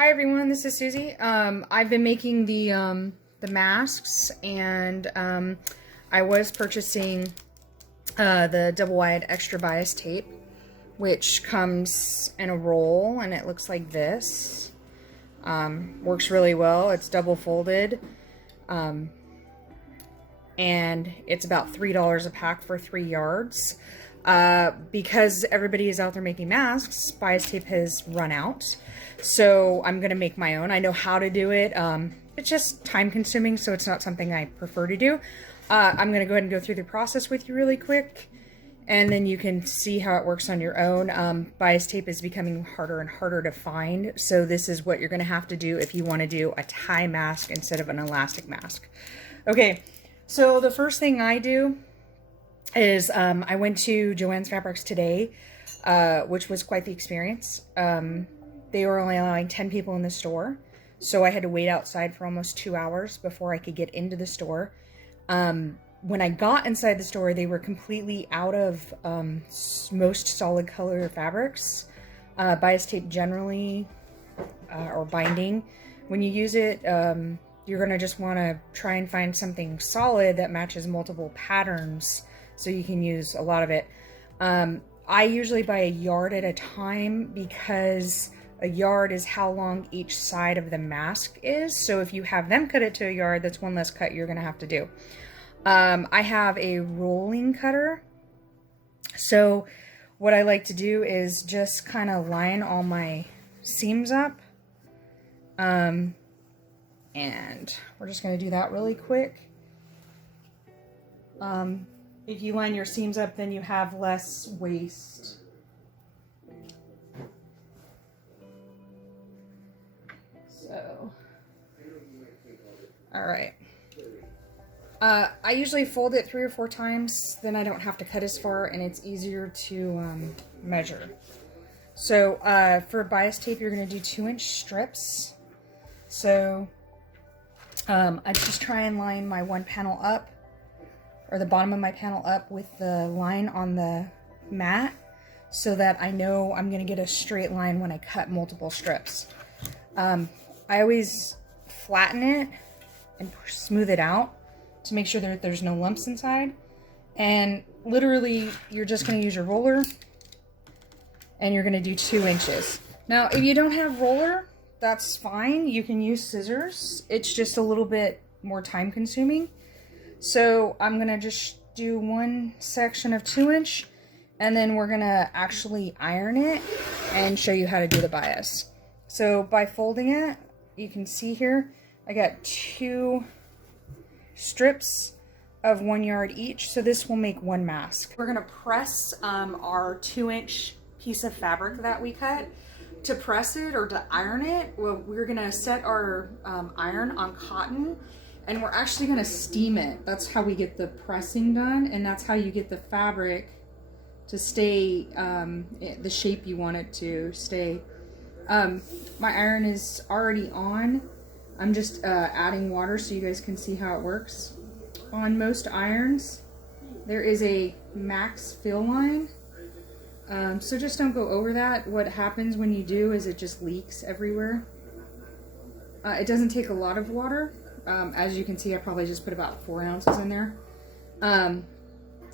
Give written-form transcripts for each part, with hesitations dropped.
Hi everyone, this is Susie. I've been making the masks, and I was purchasing the double wide extra bias tape, which comes in a roll and it looks like this. Works really well. It's double folded, and it's about $3 a pack for 3 yards. Because everybody is out there making masks, bias tape has run out. So I'm going to make my own. I know how to do it. It's just time consuming, so it's not something I prefer to do. I'm going to go ahead and go through the process with you really quick, and then you can see how it works on your own. Bias tape is becoming harder and harder to find, so this is what you're going to have to do if you want to do a tie mask instead of an elastic mask. Okay, so the first thing I do is I went to Joann's Fabrics today, which was quite the experience. They were only allowing 10 people in the store, so I had to wait outside for almost 2 hours before I could get into the store. When I got inside the store, they were completely out of most solid color fabrics. Bias tape generally, or binding, when you use it, you're going to just want to try and find something solid that matches multiple patterns so you can use a lot of it. I usually buy a yard at a time because a yard is how long each side of the mask is. So if you have them cut it to a yard, that's one less cut you're going to have to do. I have a rolling cutter. So what I like to do is just kind of line all my seams up. And we're just going to do that really quick. If you line your seams up, then you have less waste. So, all right. I usually fold it 3 or 4 times, then I don't have to cut as far, and it's easier to measure. So for bias tape, you're going to do 2-inch strips. So I just try and line my one panel up, or the bottom of my panel up, with the line on the mat, so that I know I'm going to get a straight line when I cut multiple strips. I always flatten it and smooth it out to make sure that there's no lumps inside. And literally, you're just going to use your roller, and you're going to do 2 inches. Now, if you don't have roller, that's fine. You can use scissors. It's just a little bit more time consuming. So I'm going to just do one section of 2-inch, and then we're going to actually iron it and show you how to do the bias. So by folding it, you can see here, I got 2 strips of 1 yard each. So this will make one mask. We're going to press our 2-inch piece of fabric that we cut. To press it or to iron it, well, we're going to set our iron on cotton, and we're actually going to steam it. That's how we get the pressing done, and that's how you get the fabric to stay the shape you want it to stay. My iron is already on. I'm just adding water so you guys can see how it works. On most irons, there is a max fill line. So just don't go over that. What happens when you do is it just leaks everywhere. It doesn't take a lot of water. As you can see, I probably just put about 4 ounces in there. And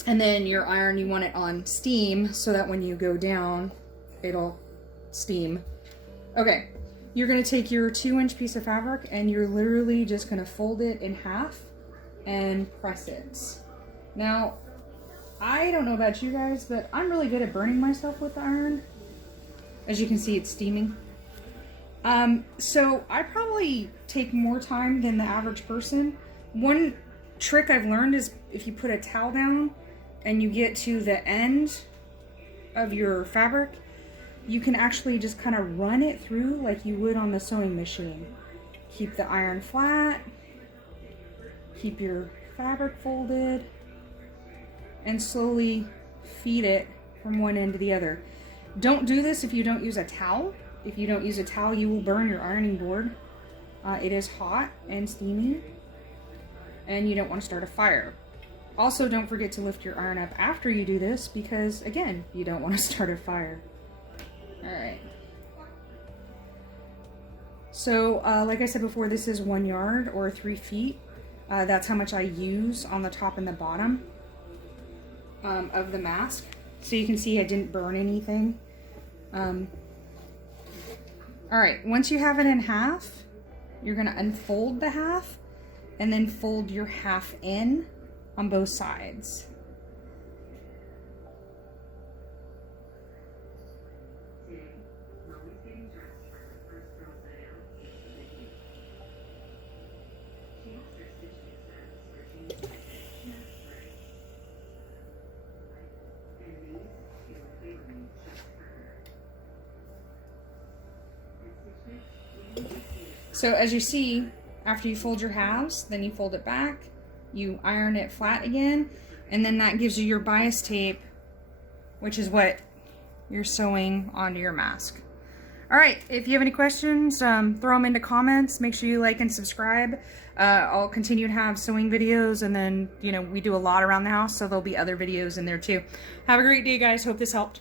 then your iron, you want it on steam so that when you go down, it'll steam. Okay, you're going to take your 2-inch piece of fabric, and you're literally just going to fold it in half and press it. Now, I don't know about you guys, but I'm really good at burning myself with the iron. As you can see, it's steaming. So I probably take more time than the average person. One trick I've learned is if you put a towel down and you get to the end of your fabric, you can actually just kind of run it through like you would on the sewing machine. Keep the iron flat, keep your fabric folded, and slowly feed it from one end to the other. Don't do this if you don't use a towel. If you don't use a towel, you will burn your ironing board. It is hot and steamy, and you don't want to start a fire. Also, don't forget to lift your iron up after you do this, because again, you don't want to start a fire. All right. So, like I said before, this is 1 yard or 3 feet. That's how much I use on the top and the bottom of the mask. So you can see I didn't burn anything. Alright, once you have it in half, you're going to unfold the half and then fold your half in on both sides. So as you see, after you fold your halves, then you fold it back, you iron it flat again, and then that gives you your bias tape, which is what you're sewing onto your mask. All right, if you have any questions, throw them into comments. Make sure you like and subscribe. I'll continue to have sewing videos, and then, you know, we do a lot around the house, so there'll be other videos in there too. Have a great day, guys. Hope this helped.